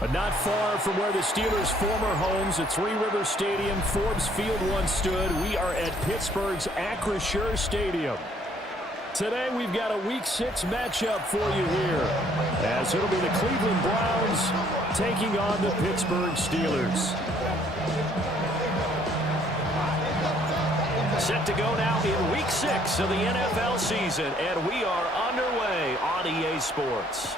But not far from where the Steelers' former homes at Three Rivers Stadium, Forbes Field once stood, we are at Pittsburgh's Acrisure Stadium. Today we've got a Week 6 matchup for you here, as it'll be the Cleveland Browns taking on the Pittsburgh Steelers. Set to go now in Week 6 of the NFL season, and we are underway on EA Sports.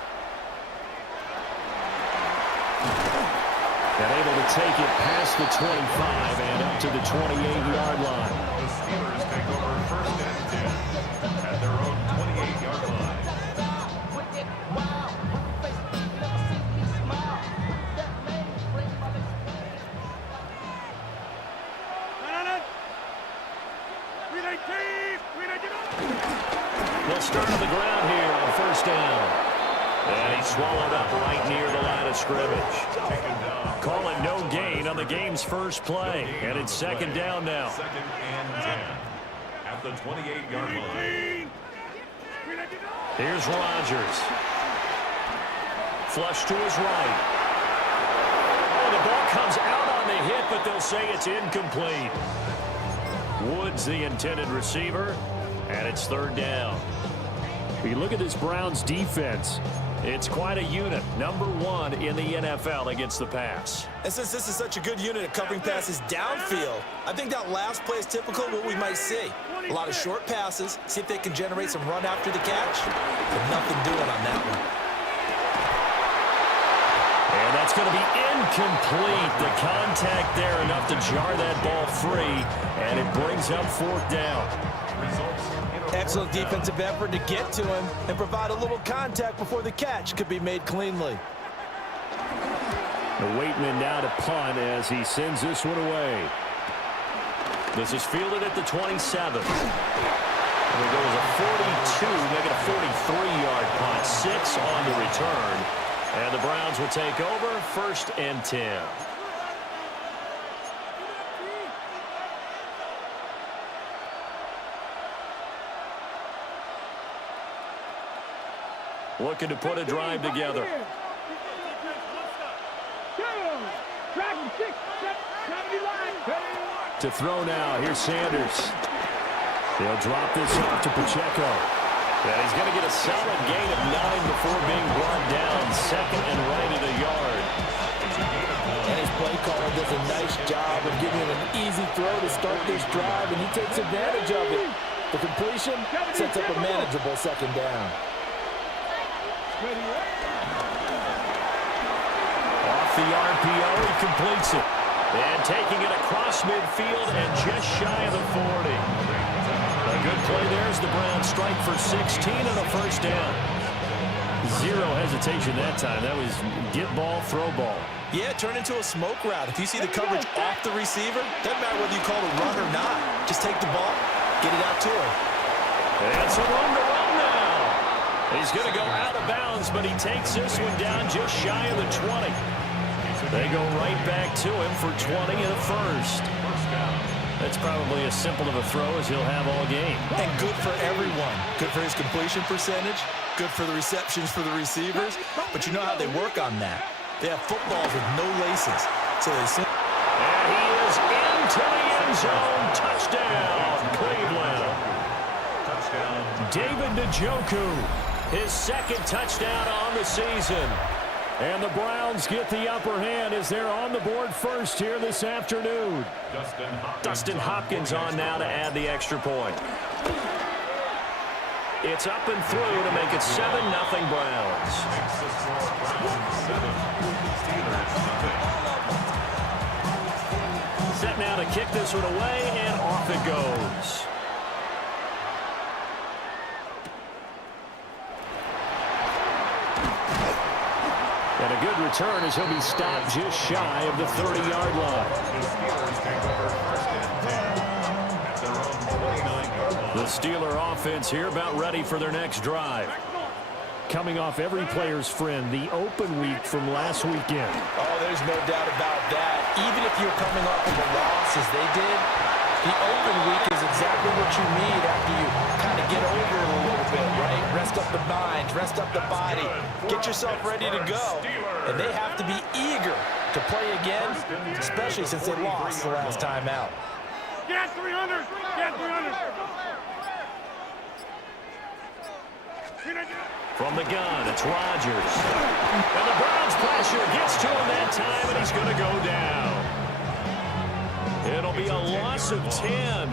And able to take it past the 25 and up to the 28-yard line. The Steelers take over first and 10 at their own 28-yard line. They'll start on the ground here on first down. And he's swallowed up right near the line of scrimmage. Call it no gain on the game's first play. And it's second down now. Second and 10 at the 28-yard line. Here's Rodgers. Flush to his right. Oh, the ball comes out on the hit, but they'll say it's incomplete. Woods the intended receiver, and it's third down. You look at this Browns defense. It's quite a unit. Number 1 in the NFL against the pass. And since this is such a good unit at covering passes downfield, I think that last play is typical of what we might see. A lot of short passes, see if they can generate some run after the catch. But nothing doing on that one. And that's going to be incomplete. The contact there enough to jar that ball free, and it brings up fourth down. Excellent defensive effort to get to him and provide a little contact before the catch could be made cleanly. The Waitman now to punt as he sends this one away. This is fielded at the 27. There goes a 42, make it a 43-yard punt. 6 on the return. And the Browns will take over first and 10. Looking to put a drive together. To throw now. Here's Sanders. They'll drop this off to Pacheco. And he's going to get a solid gain of 9 before being brought down. Second and right at a yard. And his play caller does a nice job of giving him an easy throw to start this drive, and he takes advantage of it. The completion sets up a manageable second down. Off the RPO, he completes it. And taking it across midfield and just shy of the 40. A good play there as the Browns strike for 16 and a first down. Zero hesitation that time. That was get ball, throw ball. Yeah, turn into a smoke route. If you see the coverage off the receiver, doesn't matter whether you call it a run or not. Just take the ball, get it out to him. And it's a room to run now. He's going to go out of bounds, but he takes this one down just shy of the 20. They go right back to him for 20 and a first. That's probably as simple of a throw as he'll have all game. And good for everyone. Good for his completion percentage. Good for the receptions for the receivers. But you know how they work on that. They have footballs with no laces. So they simply... And he is into the end zone. Touchdown, Cleveland. David Njoku, his second touchdown on the season. And the Browns get the upper hand as they're on the board first here this afternoon. Dustin Hopkins on now to add the extra point. It's up and through to make it 7-0 Browns. Set now to kick this one away, and off it goes. And a a good return as he'll be stopped just shy of the 30-yard line. The Steelers take over first and 10 at their own 29-yard line. The Steeler offense here about ready for their next drive. Coming off every player's friend, the open week from last weekend. Oh, there's no doubt about that. Even if you're coming off of a loss as they did, the open week is exactly what you need after you kind of get over it a little bit, right? Rest up the mind, rest up the body, get yourself ready to go. And they have to be eager to play again, especially since they lost the last time out. Get 300! Get 300! From the gun, it's Rodgers. And the Browns pressure gets to him that time, and he's going to go down. It'll be a loss of 10,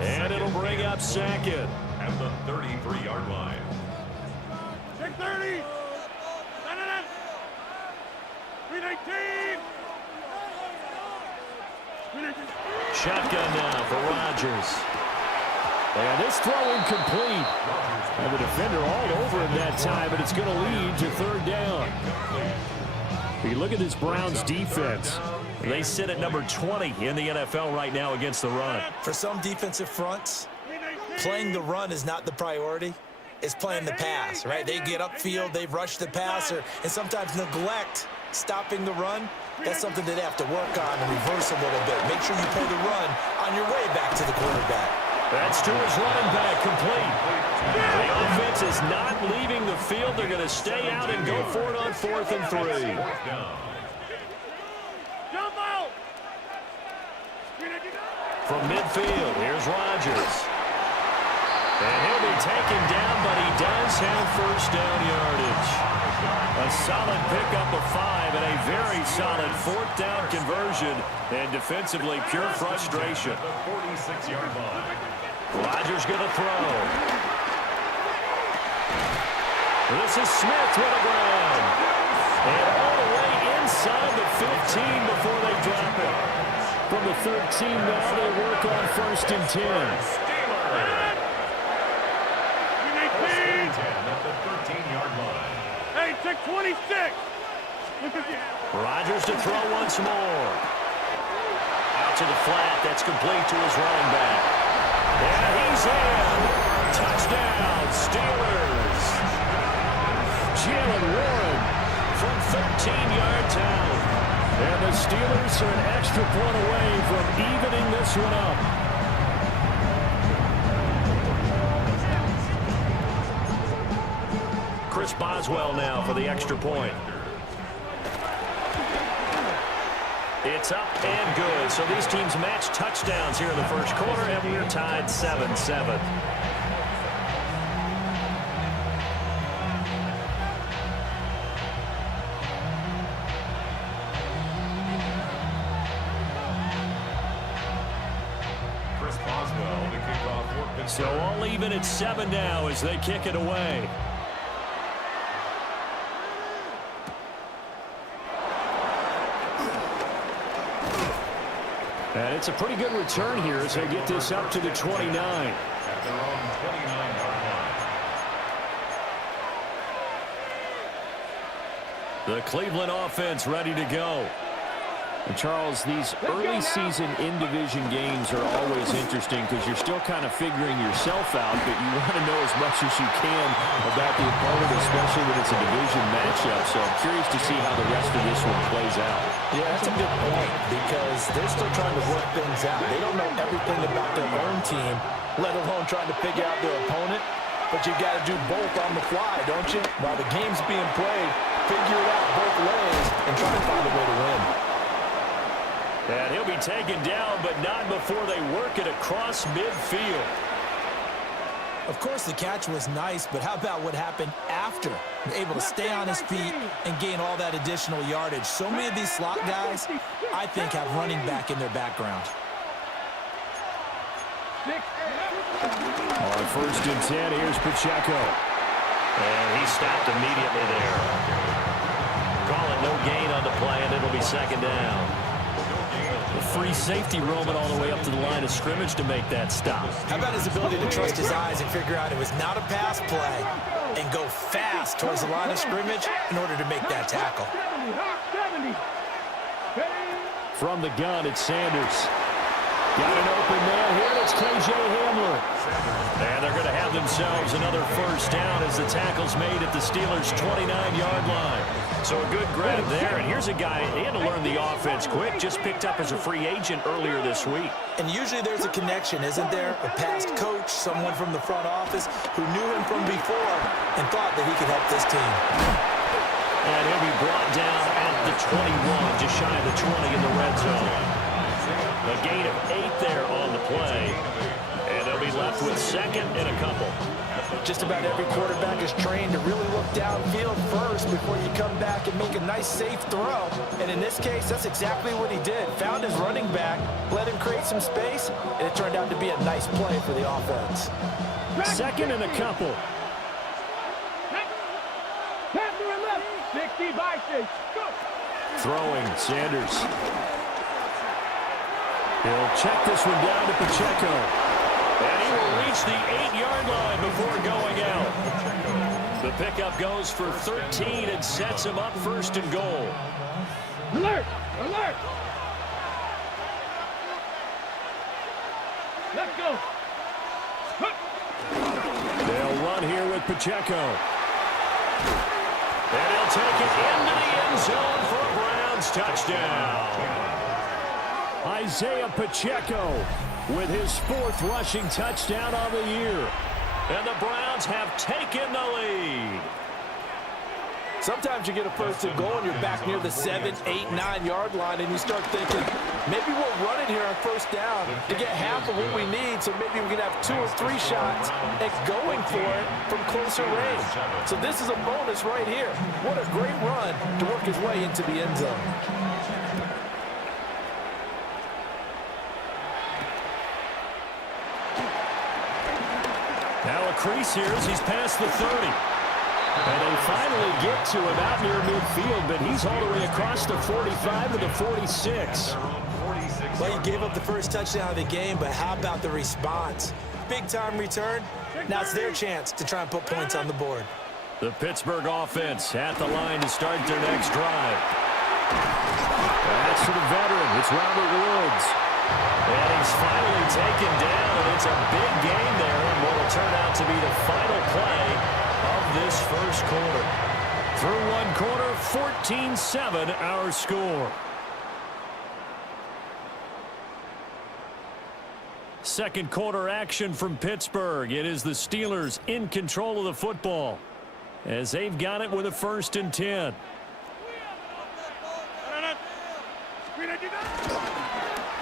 and it'll bring up second. At the 33-yard line. Check 30! 319! Shotgun now for Rodgers. And this throw incomplete. And the defender all over him that time, but it's going to lead to third down. You look at this Browns defense. They sit at number 20 in the NFL right now against the run. For some defensive fronts, playing the run is not the priority. It's playing the pass, right? They get upfield, they rush the passer, and sometimes neglect stopping the run. That's something that they have to work on and reverse a little bit. Make sure you play the run on your way back to the quarterback. That's to his running back, complete. The offense is not leaving the field. They're going to stay out and go for it on 4th and 3. Jump out! From midfield, here's Rodgers. And he'll be taken down, but he does have first down yardage. A solid pickup of 5 and a very solid 4th down conversion. And defensively, pure frustration. At the 46-yard line. Rodgers going to throw. This is Smith with a ground. And all the way inside the 15 before they drop it. From the 13 now, they work on 1st and 10. At the 13-yard line. Hey, check 26! Rodgers to throw once more. Out to the flat. That's complete to his running back. And he's in. Touchdown, Steelers. Jalen Warren from 13 yards out. And the Steelers are an extra point away from evening this one up. Chris Boswell now for the extra point. It's up and good. So these teams match touchdowns here in the first quarter, and we're tied 7-7. Chris Boswell to kick off for Pittsburgh. So all even at 7 now as they kick it away. And it's a pretty good return here as they get this up to the 29. At their own 29-yard line. The Cleveland offense ready to go. And Charles, these early season in-division games are always interesting because you're still kind of figuring yourself out, but you want to know as much as you can about the opponent, especially when it's a division matchup. So I'm curious to see how the rest of this one plays out. Yeah, that's a good point because they're still trying to work things out. They don't know everything about their own team, let alone trying to figure out their opponent. But you got to do both on the fly, don't you? While the game's being played, figure it out both ways and try to find a way to win. And he'll be taken down, but not before they work it across midfield. Of course, the catch was nice, but how about what happened after? Able to stay on his feet and gain all that additional yardage. So many of these slot guys, I think, have running back in their background. On 1st and 10, here's Pacheco. And he stopped immediately there. Call it no gain on the play, and it'll be 2nd down. The free safety roaming all the way up to the line of scrimmage to make that stop. How about his ability to trust his eyes and figure out it was not a pass play and go fast towards the line of scrimmage in order to make that tackle? 70. From the gun, it's Sanders. Got an open man here. It's KJ Hamler. And they're going to have themselves another first down as the tackle's made at the Steelers' 29-yard line. So a good grab there. And here's a guy, he had to learn the offense quick, just picked up as a free agent earlier this week. And usually there's a connection, isn't there? A past coach, someone from the front office who knew him from before and thought that he could help this team. And he'll be brought down at the 21, just shy of the 20 in the red zone. A gain of 8 there on the play. And they'll be left with second and a couple. Just about every quarterback is trained to really look downfield first before you come back and make a nice, safe throw. And in this case, that's exactly what he did. Found his running back, let him create some space, and it turned out to be a nice play for the offense. Second and a couple. 60 by 6. Go. Throwing, Sanders. He'll check this one down to Pacheco. And he will reach the 8-yard line before going out. The pickup goes for 13 and sets him up first and goal. Alert! Alert! Let's go. They'll run here with Pacheco. And he'll take it into the end zone for a Browns touchdown. Isaiah Pacheco with his 4th rushing touchdown on the year. And the Browns have taken the lead. Sometimes you get a first and goal and you're back near the 7, 8, 9-yard line and you start thinking, maybe we'll run it here on first down to get half of what we need, so maybe we can have 2 or 3 shots at going for it from closer range. So this is a bonus right here. What a great run to work his way into the end zone. Now a crease here as he's past the 30. And they finally get to him out near midfield, but he's all the way across the 45 to the 46. Well, he gave up the first touchdown of the game, but how about the response? Big-time return. Now it's their chance to try and put points on the board. The Pittsburgh offense at the line to start their next drive. That's for the veteran. It's Robert Woods. And he's finally taken down, and it's a big gain there, and what will turn out to be the final play of this first quarter. Through one quarter, 14-7 our score. Second quarter action from Pittsburgh. It is the Steelers in control of the football as they've got it with a 1st and 10.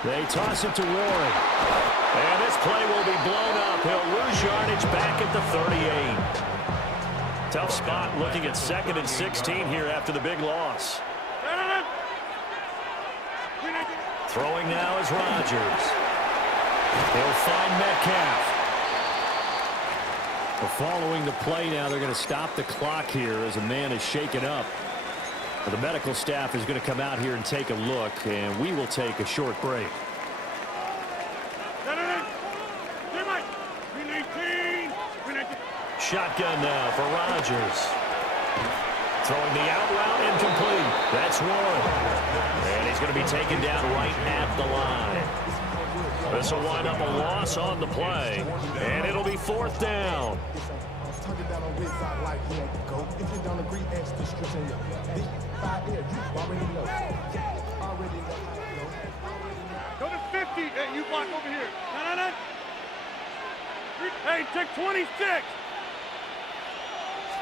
They toss it to Warren. And this play will be blown up. He'll lose yardage back at the 38. Tough spot looking at 2nd and 16 here after the big loss. Throwing now is Rodgers. He'll find Metcalf. Following the play now, they're going to stop the clock here as a man is shaken up. The medical staff is going to come out here and take a look, and we will take a short break. Shotgun now for Rodgers. Throwing the out route incomplete. That's one. And he's going to be taken down right at the line. This will wind up a loss on the play, and it'll be 4th down. Go to 50. Hey, you block over here. Hey, take 26.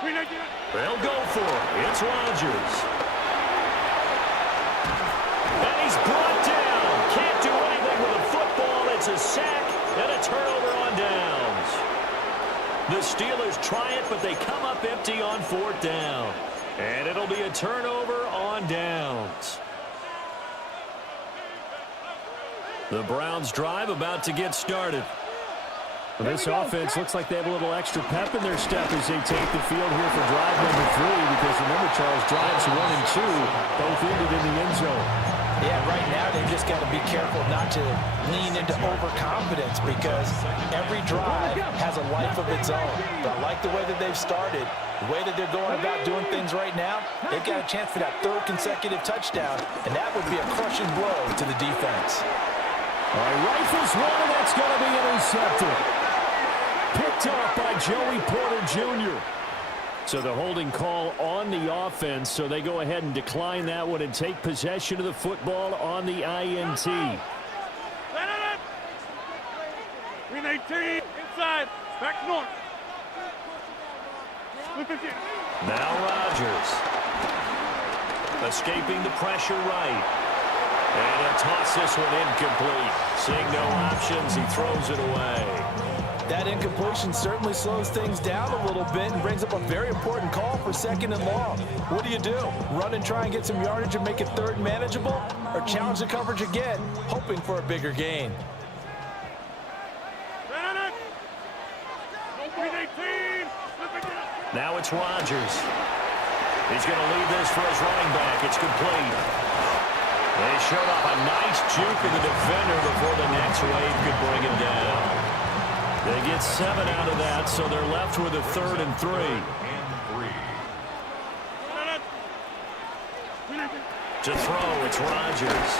They'll go for it. It's Rodgers. And he's brought down. Can't do anything with a football. It's a sack and a turnover on downs. The Steelers try it, but they come up empty on 4th down. And it'll be a turnover on downs. The Browns drive about to get started. This offense looks like they have a little extra pep in their step as they take the field here for drive number 3, because remember, Charles, drives 1 and 2 both ended in the end zone. Yeah, right now they've just got to be careful not to lean into overconfidence because every drive has a life of its own. But I like the way that they've started, the way that they're going about doing things right now. They've got a chance for that third consecutive touchdown, and that would be a crushing blow to the defense. All right, rifles one, and that's going to be intercepted. Picked up by Joey Porter Jr. So the holding call on the offense, so they go ahead and decline that one and take possession of the football on the INT. Green 18, inside, back north. Now Rodgers. Escaping the pressure right. And he'll toss this one incomplete. Seeing no options, he throws it away. That incompletion certainly slows things down a little bit and brings up a very important call for 2nd and long. What do? Run and try and get some yardage and make it third manageable? Or challenge the coverage again, hoping for a bigger gain? Now it's Rodgers. He's going to leave this for his running back. It's complete. They showed up a nice juke of the defender before the next wave could bring him down. They get 7 out of that, so they're left with a 3rd and 3. To throw, it's Rodgers.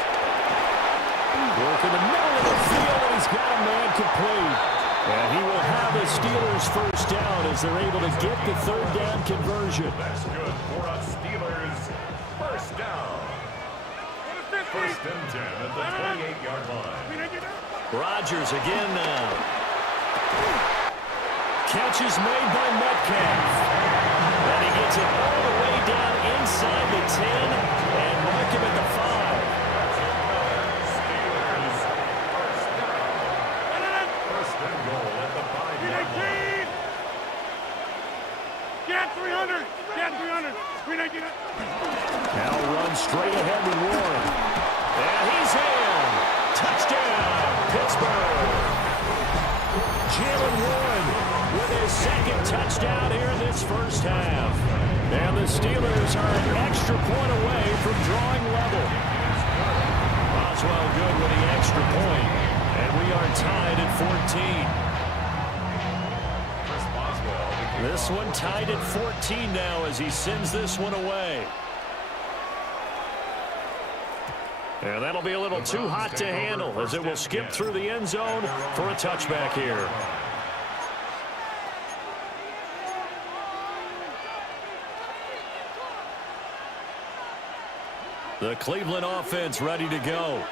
Working the middle of the field, and he's got a man complete. And he will have the Steelers first down as they're able to get the 3rd down conversion. That's good for us Steelers. First down. 1st and 10 at the 28-yard line. Rodgers again now. Catch is made by Metcalf. And he gets it all the way down inside the 10 and mark him at the 5. Steelers first down. 1st and goal at the 5-yard line. Get 300. Get 300. Now runs straight ahead with Warren. And he's in. Touchdown, Pittsburgh. Jalen Warren with his 2nd touchdown here in this first half. And the Steelers are an extra point away from drawing level. Boswell good with the extra point. And we are tied at 14. This one tied at 14 now as he sends this one away. And that'll be a little too hot to handle as it will skip through the end zone for a touchback here. The Cleveland offense ready to go.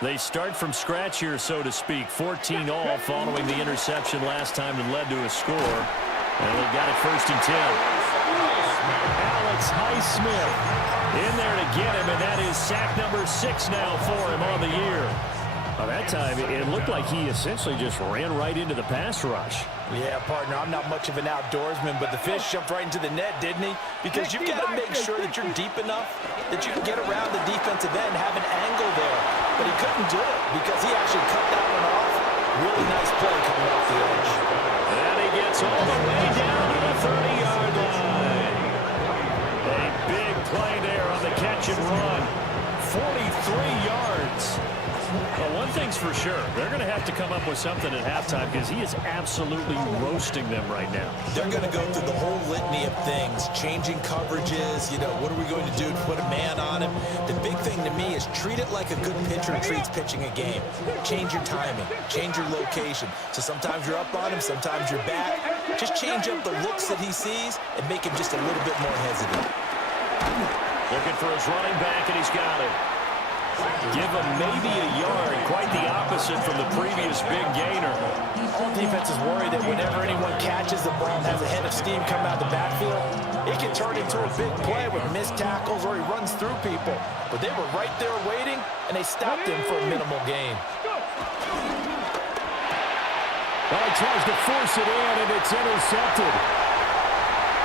They start from scratch here, so to speak. 14 all following the interception last time that led to a score. And they've got it 1st and 10. Alex Highsmith in there to get him, and that is sack number 6 now for him on the year. By that time, it looked like he essentially just ran right into the pass rush. Yeah, partner, I'm not much of an outdoorsman, but the fish jumped right into the net, didn't he? Because you've got to make sure that you're deep enough that you can get around the defensive end, have an angle there. But he couldn't do it because he actually cut that one off. Really nice play coming off the edge. And he gets all the way down to the 30-yard line. A big play there on the catch and run. 43 yards. Well, one thing's for sure. They're going to have to come up with something at halftime because he is absolutely roasting them right now. They're going to go through the whole litany of things, changing coverages, what are we going to do to put a man on him? The big thing to me is treat it like a good pitcher treats pitching a game. Change your timing, change your location. So sometimes you're up on him, sometimes you're back. Just change up the looks that he sees and make him just a little bit more hesitant. Looking for his running back, and he's got it. Give him maybe a yard, quite the opposite from the previous big gainer. All defenses worry that whenever anyone catches the ball and has a head of steam coming out the backfield, it can turn into a big play with missed tackles or he runs through people. But they were right there waiting, and they stopped him for a minimal gain. Well, he tries to force it in, and it's intercepted.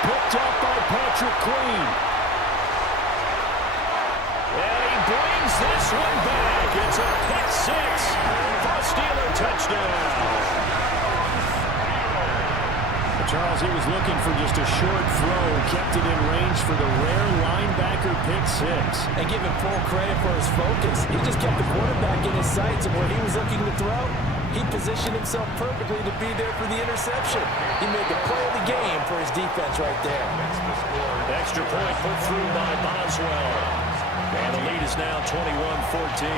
Picked up by Patrick Queen. And he brings this one back. It's a pick 6 for a Steeler touchdown. Charles, he was looking for just a short throw, kept it in range for the rare linebacker pick six. And give him full credit for his focus. He just kept the quarterback in his sights, and where he was looking to throw, he positioned himself perfectly to be there for the interception. He made the play of the game for his defense right there. Extra point put through by Boswell. And the lead is now 21-14.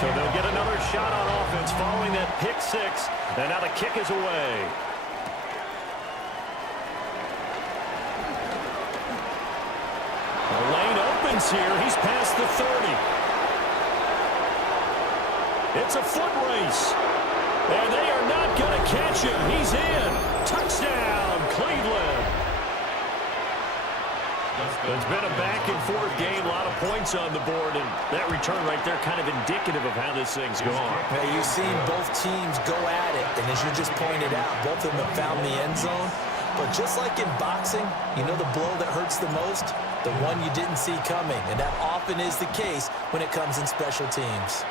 So they'll get another shot on offense following that pick six. And now the kick is away. The lane opens here. He's past the 30. It's a foot race. And they are not going to catch him. He's in. Touchdown, Cleveland. It's been a back-and-forth game, a lot of points on the board, and that return right there kind of indicative of how this thing's going. Now, you've seen both teams go at it, and as you just pointed out, both of them have found the end zone. But just like in boxing, you know the blow that hurts the most? The one you didn't see coming, and that often is the case when it comes in special teams.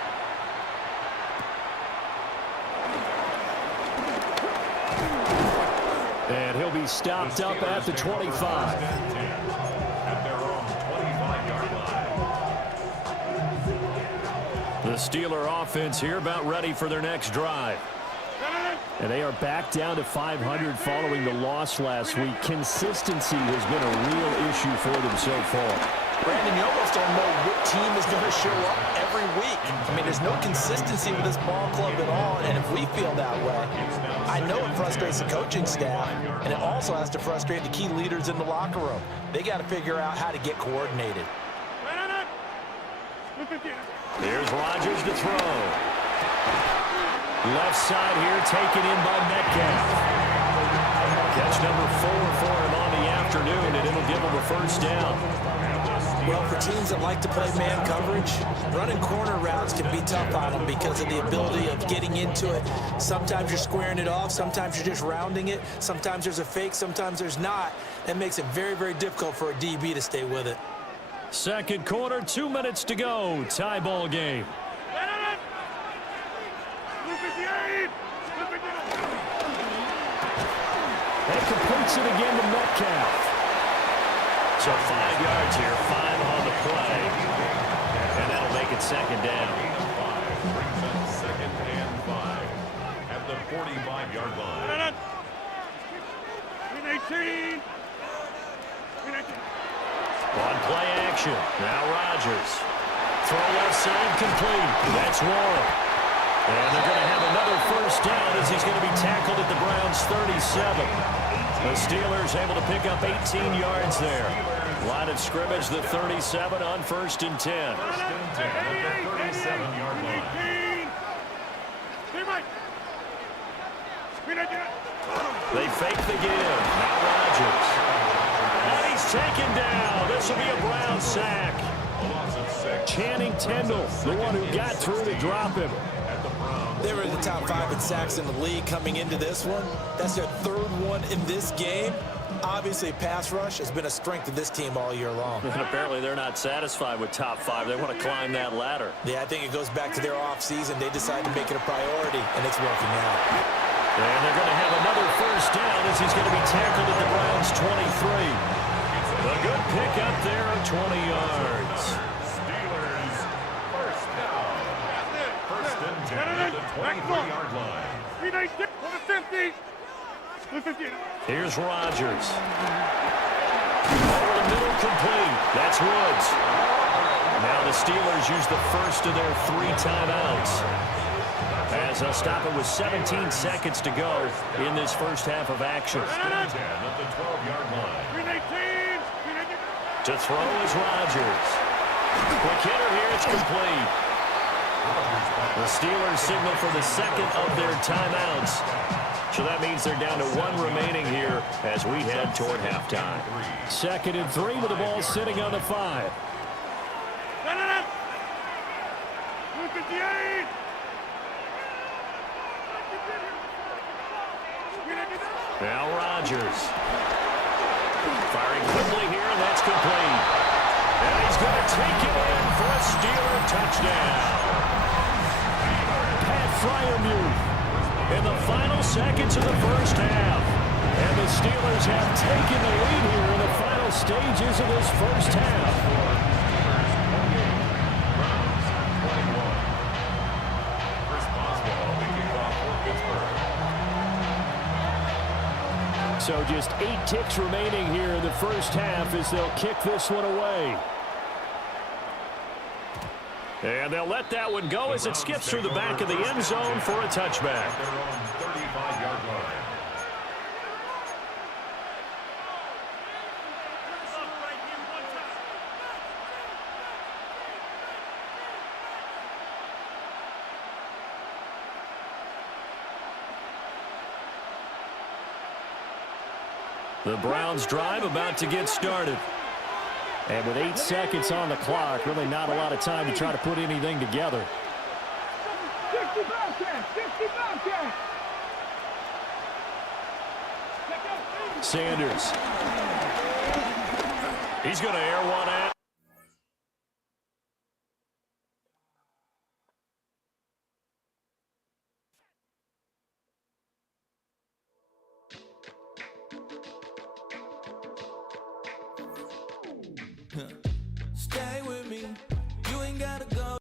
And he'll be stopped up at the 25. The Steeler offense here about ready for their next drive. And they are back down to 500 following the loss last week. Consistency has been a real issue for them so far. Brandon, you almost don't know what team is going to show up every week. I mean, there's no consistency with this ball club at all, and if we feel that way, I know it frustrates the coaching staff, and it also has to frustrate the key leaders in the locker room. They got to figure out how to get coordinated. Here's Rodgers to throw. Left side here taken in by Metcalf. Catch number 4 for him on the afternoon, and it'll give him a first down. Well, for teams that like to play man coverage, running corner routes can be tough on them because of the ability of getting into it. Sometimes you're squaring it off. Sometimes you're just rounding it. Sometimes there's a fake. Sometimes there's not. That makes it very, very difficult for a DB to stay with it. Second quarter, 2 minutes to go. Tie ball game. And completes it again to Metcalf. So 5 yards here, 5 on the play. And that'll make it second down. Brings up second and 5 at the 45-yard line. 18. On play action. Now Rodgers. Throw left side complete. That's Warren. And they're going to have another first down as he's going to be tackled at the Browns' 37. The Steelers able to pick up 18 yards there. Line of scrimmage, the 37 on 1st and 10. First and 10 at the 37-yard line. They fake the give. Now Rodgers. And he's taken down. This will be a Brown sack. Channing Tindall, the one who got through to drop him. They were in the top 5 in sacks in the league coming into this one. That's their 3rd one in this game. Obviously, pass rush has been a strength of this team all year long. And apparently they're not satisfied with top 5. They want to climb that ladder. Yeah, I think it goes back to their offseason. They decided to make it a priority, and it's working out. And they're going to have another first down as he's going to be tackled at the Browns' 23. A good pick up there of 20 yards. Steelers first down. First and 10 at the 23-yard line. Here's Rodgers. Over the middle, complete. That's Woods. Now the Steelers use the first of their 3 timeouts. As they'll stop it with 17 seconds to go in this first half of action. First and 10 at the 12-yard line. To throw is Rodgers. Quick hitter here, it's complete. The Steelers signal for the second of their timeouts. So that means they're down to 1 remaining here as we head toward halftime. 2nd and 3 with the ball sitting on the 5. Now Rodgers. Firing quickly here, and that's complete. And he's going to take it in for a Steeler touchdown. Pat Freiermuth in the final seconds of the first half. And the Steelers have taken the lead here in the final stages of this first half. So just 8 ticks remaining here in the first half as they'll kick this one away. And they'll let that one go as it skips through the back of the end zone for a touchback. The Browns drive about to get started. And with 8 seconds on the clock, really not a lot of time to try to put anything together. Sanders. He's going to air one out. Stay with me, you ain't gotta go.